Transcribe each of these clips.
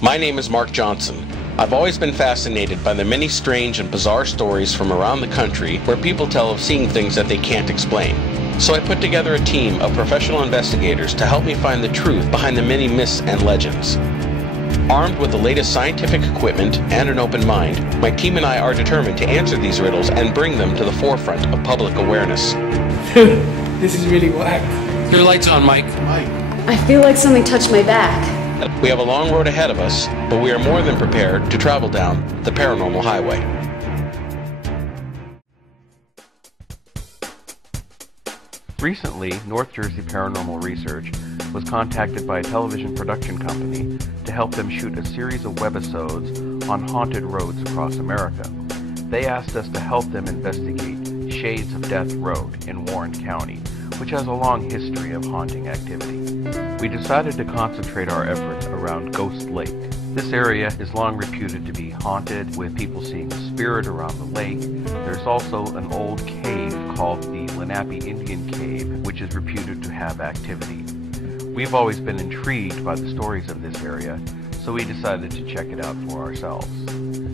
My name is Mark Johnson. I've always been fascinated by the many strange and bizarre stories from around the country where people tell of seeing things that they can't explain. So I put together a team of professional investigators to help me find the truth behind the many myths and legends. Armed with the latest scientific equipment and an open mind, my team and I are determined to answer these riddles and bring them to the forefront of public awareness. This is really whack. Your lights on, Mike. I feel like something touched my back. We have a long road ahead of us, but we are more than prepared to travel down the paranormal highway. Recently, North Jersey Paranormal Research was contacted by a television production company to help them shoot a series of webisodes on haunted roads across America. They asked us to help them investigate Shades of Death Road in Warren County, which has a long history of haunting activity. We decided to concentrate our efforts around Ghost Lake. This area is long reputed to be haunted, with people seeing a spirit around the lake. There's also an old cave called the Lenape Indian Cave, which is reputed to have activity. We've always been intrigued by the stories of this area, so we decided to check it out for ourselves.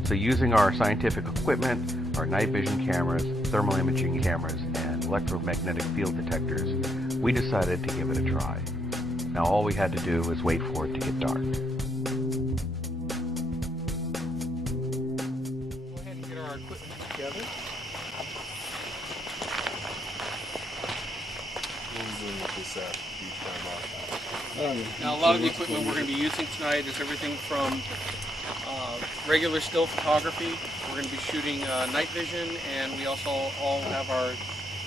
So using our scientific equipment, our night vision cameras, thermal imaging cameras, and electromagnetic field detectors, we decided to give it a try. Now all we had to do was wait for it to get dark. Go ahead and get our equipment together. Now a lot of the equipment we're going to be using tonight is everything from regular still photography. We're going to be shooting night vision, and we also all have our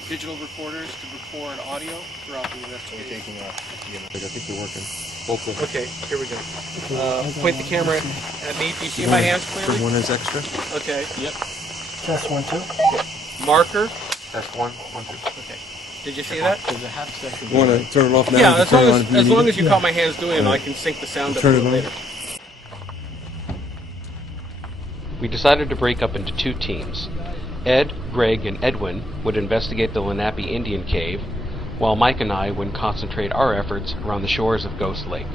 digital recorders to record audio throughout the investigation. I think they're working. Okay, here we go. Point the camera at me. Do you see my hands clearly? One is extra. Okay. Yep. Test 1, 2. Marker. That's one, 1, 2. Okay. Did you see that? There's a half second. You want to turn it off now? Yeah, as long as you caught my hands doing it, I can sync the sound up a Turn it little on. later. We decided to break up into two teams. Ed, Greg, and Edwin would investigate the Lenape Indian Cave, while Mike and I would concentrate our efforts around the shores of Ghost Lake.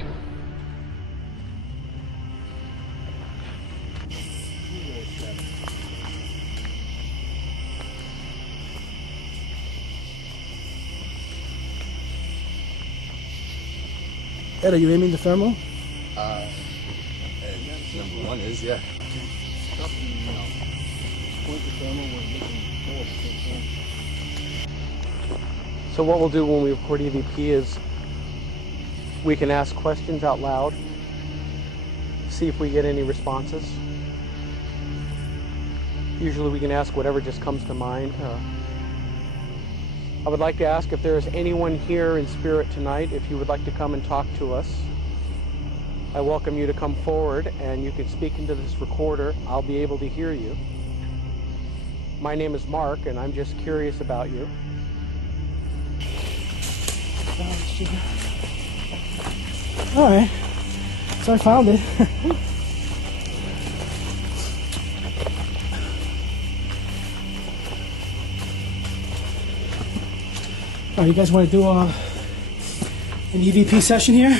Ed, are you aiming the thermal? Number one is, yeah. So what we'll do when we record EVP is we can ask questions out loud, see if we get any responses. Usually we can ask whatever just comes to mind. I would like to ask if there is anyone here in spirit tonight, if you would like to come and talk to us. I welcome you to come forward, and you can speak into this recorder. I'll be able to hear you. My name is Mark, and I'm just curious about you. Alright, so I found it. Alright, you guys want to do an EVP session here?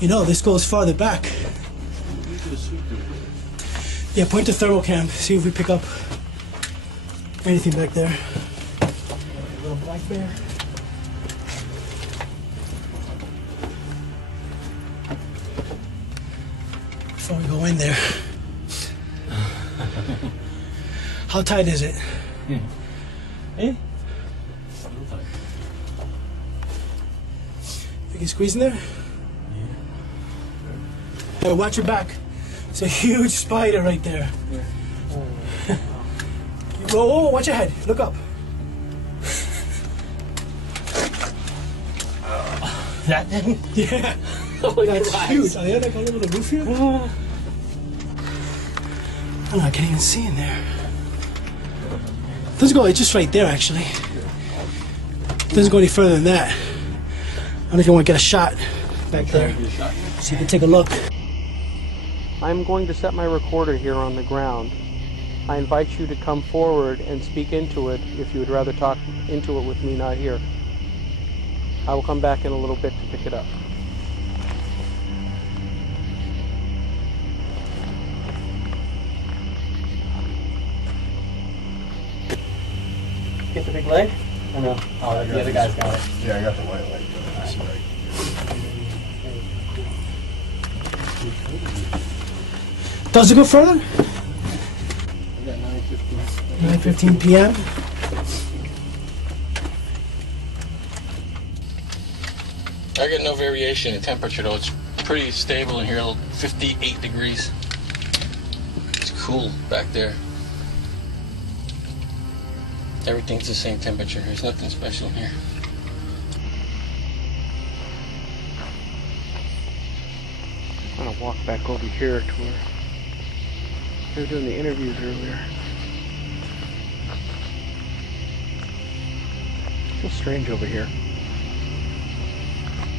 You know, this goes farther back. Yeah, point the thermal cam, see if we pick up anything back there. A little black bear. Before we go in there. How tight is it? Eh? You can squeeze in there? Hey, watch your back. It's a huge spider right there. Oh, watch your head. Look up. That thing? Yeah. That's huge. Are they like all over the roof here? I don't know, I can't even see in there. Doesn't go, it's just right there actually. Doesn't go any further than that. I don't know if you want to get a shot back there. So you can take a look. I'm going to set my recorder here on the ground. I invite you to come forward and speak into it if you would rather talk into it with me, not here. I will come back in a little bit to pick it up. Get the big leg? Or no? Oh, the other guy's got it. Yeah, I got the white light. Does it go further? I got 9:15. 9:15 p.m. I get no variation in temperature though. It's pretty stable in here, 58 degrees. It's cool back there. Everything's the same temperature. There's nothing special in here. I'm gonna walk back over here to where they were doing the interviews earlier. Feels strange over here.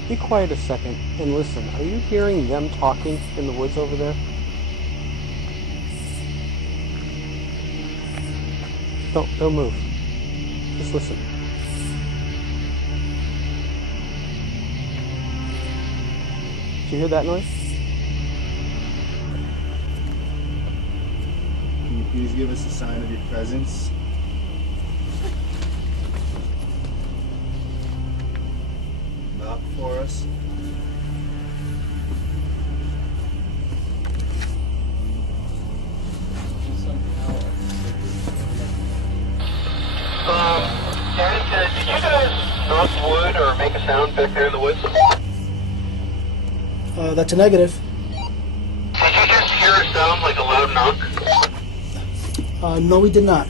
Be quiet a second and listen. Are you hearing them talking in the woods over there? Don't move. Just listen. Did you hear that noise? Can you please give us a sign of your presence? Knock for us. Did you guys knock wood or make a sound back there in the woods? That's a negative. Did you just hear a sound like a loud knock? No, we did not.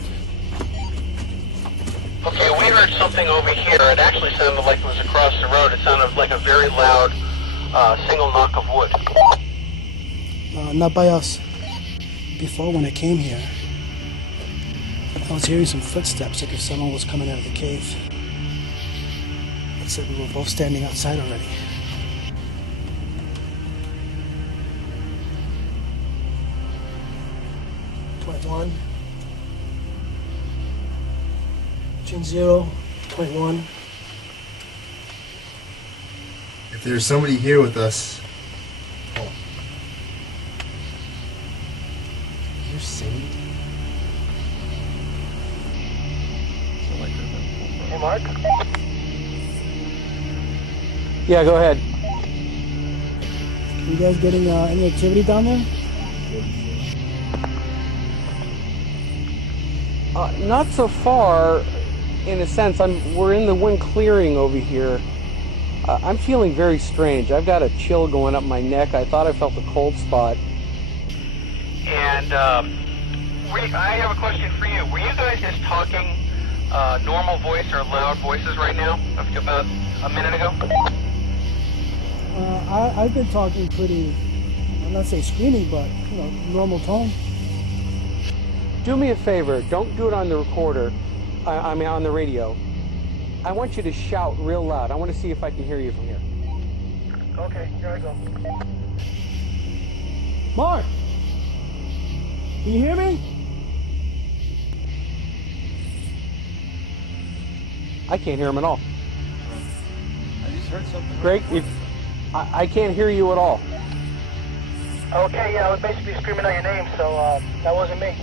Okay, we heard something over here. It actually sounded like it was across the road. It sounded like a very loud single knock of wood. Not by us. Before, when I came here, I was hearing some footsteps, like if someone was coming out of the cave. It said we were both standing outside already. .1. Between 0.1. If there's somebody here with us. Oh. You're singing? Hey, Mark? Yeah, go ahead. You guys getting any activity down there? Not so far, in a sense. We're in the wind clearing over here. I'm feeling very strange. I've got a chill going up my neck. I thought I felt a cold spot. And I have a question for you. Were you guys just talking normal voice or loud voices right now? About a minute ago? I've been talking pretty, I'm not saying screaming, but, you know, normal tone. Do me a favor. Don't do it on the recorder. I mean, on the radio. I want you to shout real loud. I want to see if I can hear you from here. Okay, here I go. Mark! Can you hear me? I can't hear him at all. I just heard something. Greg, I can't hear you at all. Okay, yeah, I was basically screaming out your name, so that wasn't me.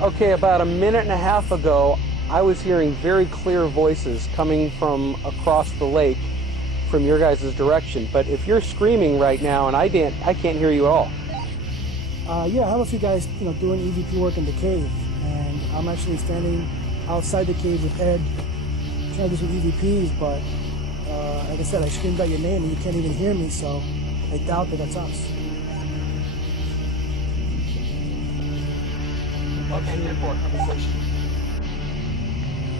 Okay, about a minute and a half ago, I was hearing very clear voices coming from across the lake from your guys' direction. But if you're screaming right now and I can't hear you at all. Yeah, I have a few guys, you know, doing EVP work in the cave, and I'm actually standing outside the cave with Ed, trying to do some EVPs, but like I said, I screamed out your name and you can't even hear me, so I doubt that that's us.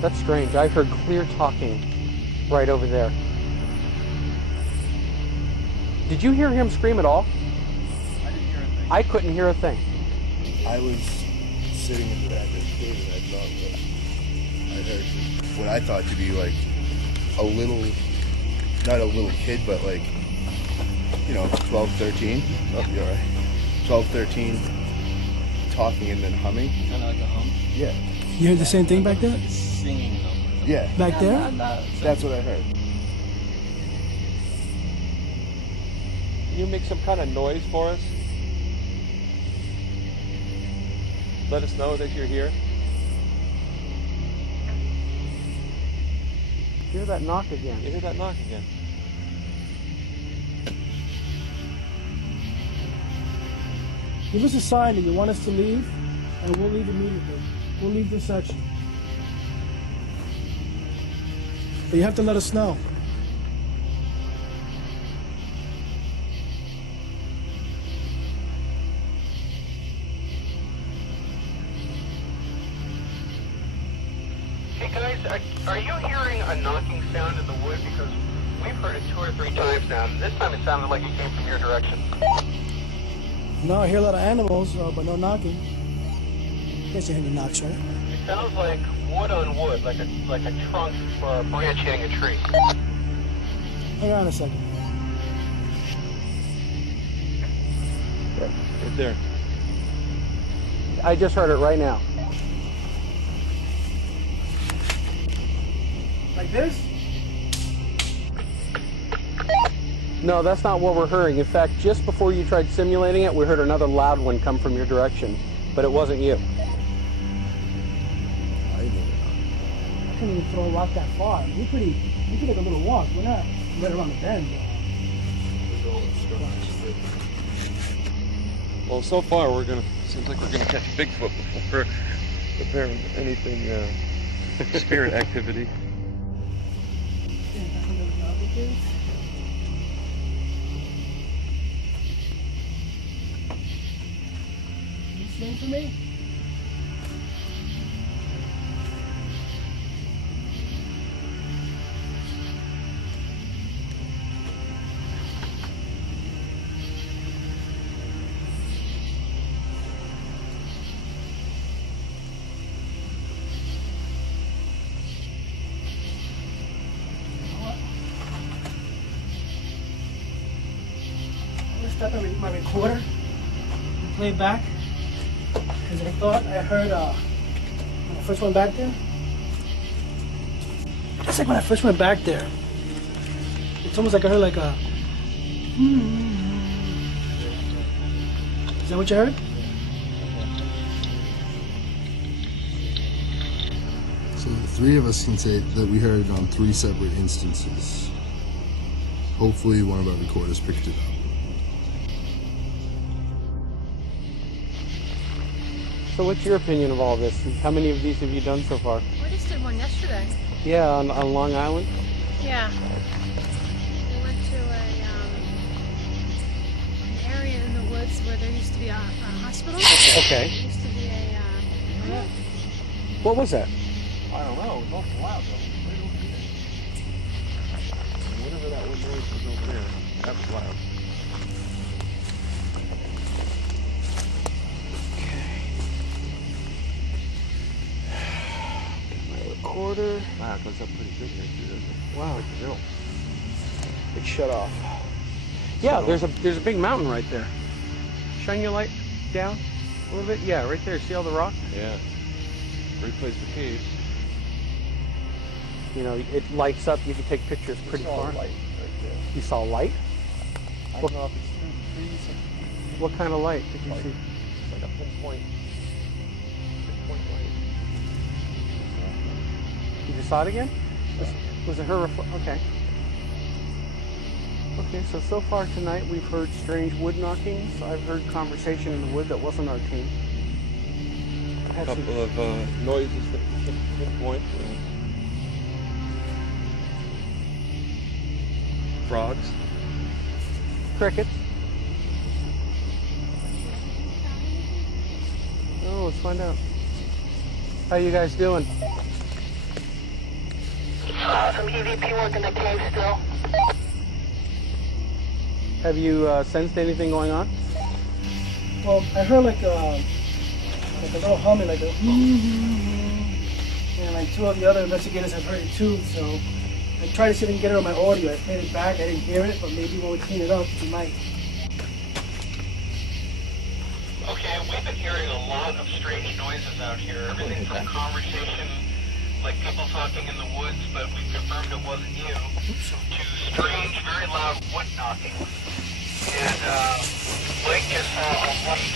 That's strange. I heard clear talking right over there. Did you hear him scream at all? I didn't hear a thing. I couldn't hear a thing. I was sitting in the back of the cave and I thought that I heard what I thought to be like a little, not a little kid, but like, you know, 12, 13. Oh, you're right. 12, 13, talking and then humming. Kind of like a hum. Yeah. You heard the same thing back there? Like a singing number. Yeah. Back there? That's what I heard. Can you make some kind of noise for us? Let us know that you're here. Hear that knock again. You hear that knock again. Give us a sign that you want us to leave, and we'll leave immediately. We'll leave this section. But you have to let us know. Hey guys, are you hearing a knocking sound in the wood? Because we've heard it 2 or 3 times now, and this time it sounded like it came from your direction. No, I hear a lot of animals, but no knocking. I guess you hear any knocks, right? It sounds like wood on wood, like a trunk or a branch hitting a tree. Hang on a second. Right there. I just heard it right now. Like this? No, that's not what we're hearing. In fact, just before you tried simulating it, we heard another loud one come from your direction, but it wasn't you. I can't even throw a rock that far. We could take a little walk. We're not right around the bend. Well, so far seems like we're gonna catch Bigfoot before preparing anything spirit activity. Sing for me? I'm gonna stop my recorder and play it back. Because I thought I heard when I first went back there. Just like when I first went back there. It's almost like I heard like a. Is that what you heard? So the 3 of us can say that we heard it on 3 separate instances. Hopefully one of our recorders picked it up. So what's your opinion of all this? How many of these have you done so far? We just did one yesterday. Yeah, on Long Island? Yeah. We went to an area in the woods where there used to be a hospital. Okay. There used to be a, What was that? I don't know. It was awful loud though. Right over here. Whatever that noise was over there, that was loud. Recorder. Wow, it goes up pretty good here too, doesn't it? Wow. No. It shut off. Yeah, there's a big mountain right there. Shine your light down a little bit. Yeah, right there. See all the rock? Yeah. Great place for caves. You know, it lights up. You can take pictures pretty far. Light right there. You saw light? I don't know if it's through the trees. What kind of light did you see? It's like a pinpoint light. You saw it again? Was it her? Okay. Okay, so far tonight we've heard strange wood knockings. I've heard conversation in the wood that wasn't our team. A couple of noises that we can pinpoint. Frogs. Crickets. Oh, let's find out. How you guys doing? Some EVP work in the cave still. Have you sensed anything going on? Well, I heard like a little humming, like a and like 2 of the other investigators have heard it too. So I tried to see if I can get it on my audio. I played it back. I didn't hear it, but maybe when we clean it up, we might. Okay, we've been hearing a lot of strange noises out here. Everything from conversation like people talking in the woods, but we confirmed it wasn't you, to strange, very loud wood knocking. And Mike just saw a light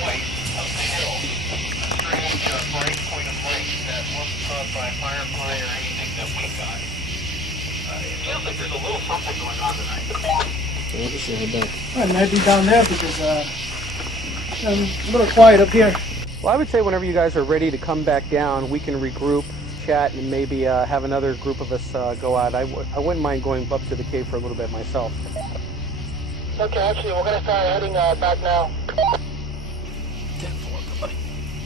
twice up the hill, a strange bright point of light that wasn't caused by a firefly or anything that we got. It feels like there's a little something going on tonight. I might be down there because I'm a little quiet up here. Well, I would say whenever you guys are ready to come back down, we can regroup, chat, and maybe have another group of us go out. I wouldn't mind going up to the cave for a little bit myself. Okay, actually, we're going to start heading back now.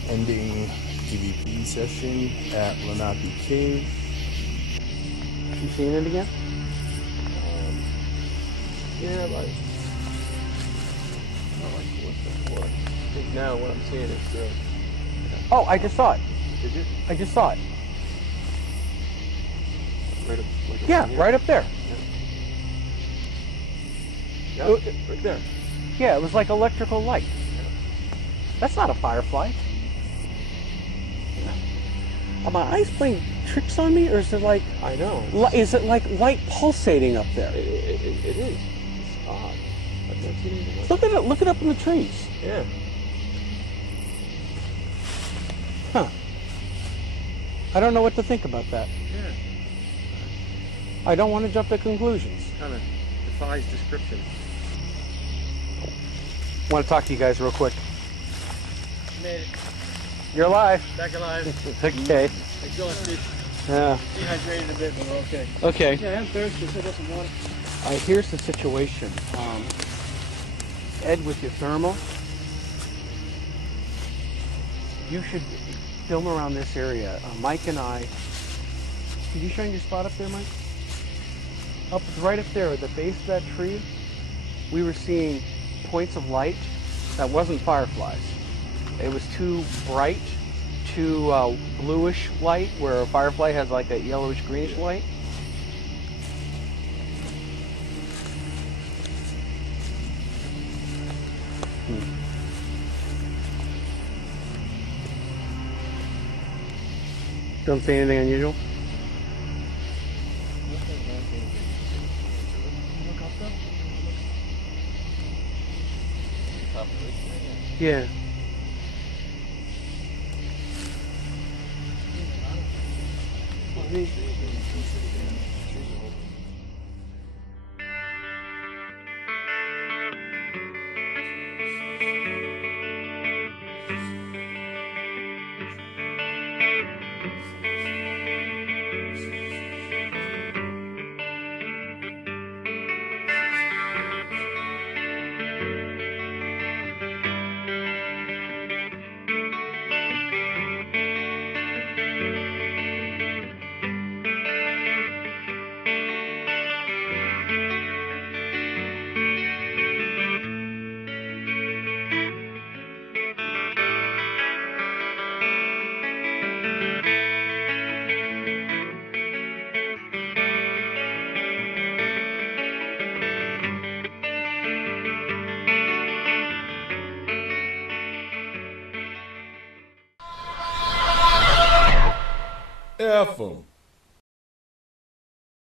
Ending EVP session at Lenape Cave. You seeing it again? Yeah, like what? I think now what I'm seeing is good. Oh, I just saw it. Did you? I just saw it. Right up, Yeah, right up there. Yeah, right there. Yeah, it was like electrical light. That's not a firefly. Are my eyes playing tricks on me, or is it like... I know. Is it like light pulsating up there? It is. It's odd. I've never seen anything like Look at it. Look it up in the trees. Yeah. Huh. I don't know what to think about that. Yeah. I don't want to jump to conclusions. Kind of defies description. I want to talk to you guys real quick. Made it. You're alive. Back alive. Okay. I go and Yeah. dehydrated a bit, but we're okay. Okay. Yeah, I'm thirsty, so I got some water. Here's the situation. Ed, with your thermal, you should film around this area. Mike and I. Can you shine your spot up there, Mike? Right up there at the base of that tree, we were seeing points of light that wasn't fireflies. It was too bright, too bluish light, where a firefly has like a yellowish greenish light. Don't see anything unusual? Yeah. F 'em.